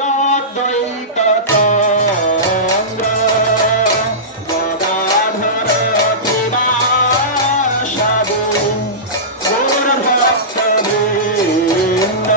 অদ্বৈত চন্দ্র গদাধর শিবাসাদি গৌর ভক্ত বৃন্দ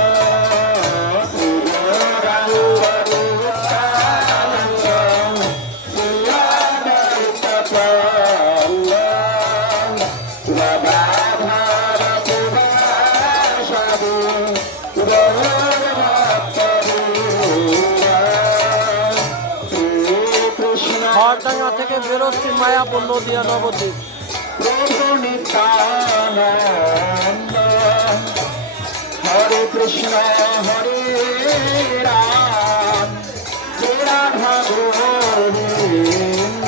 হরডাঙ্গা থেকে বেরোচ্ছি মায়াপুর নদিয়া নবদ্বীপ। হরে কৃষ্ণ হরে রাম রাধা গোবিন্দ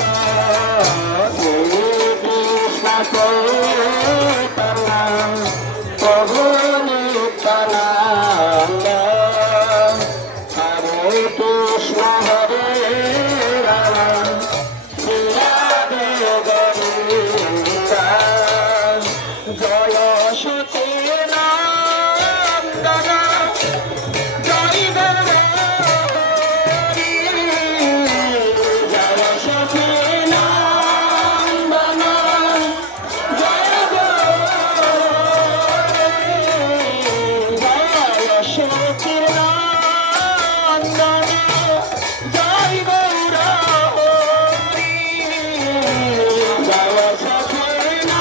প্রভু নিত্যানন্দ হরে কৃষ্ণ হরে রাম জয় সচিদানন্দন জয় গৌরী জয় সচিদানন্দন জয় গৌরী জয় সচিদানন্দন জয় গৌরী জয় Satchidanandan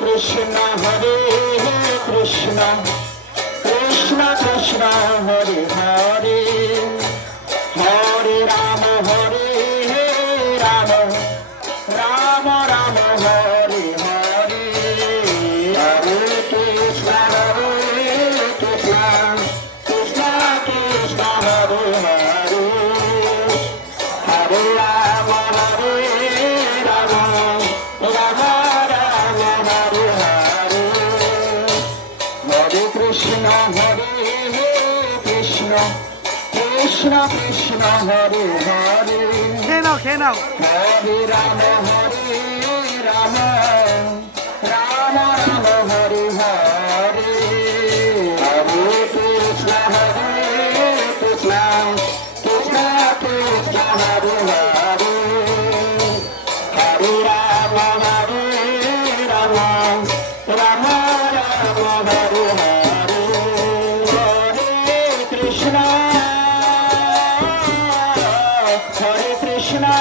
Krishna Hare Krishna Krishna Krishna Hare Hare Hare Rama Hare Rama Rama Rama Hare Hare Hare Krishna Hare Krishna Krishna Krishna Hare Hare Hare Rama Hare Rama Rama Krishna Hare Krishna Krishna Krishna Hare Hare খেয়ে নাও Hare Rama Hare Rama Rama Rama Hare Hare Hare Krishna Hare Krishna Krishna Krishna Hare Hare Hare Rama Hare Rama Rama Rama Hare Hare Krishna Hare Krishna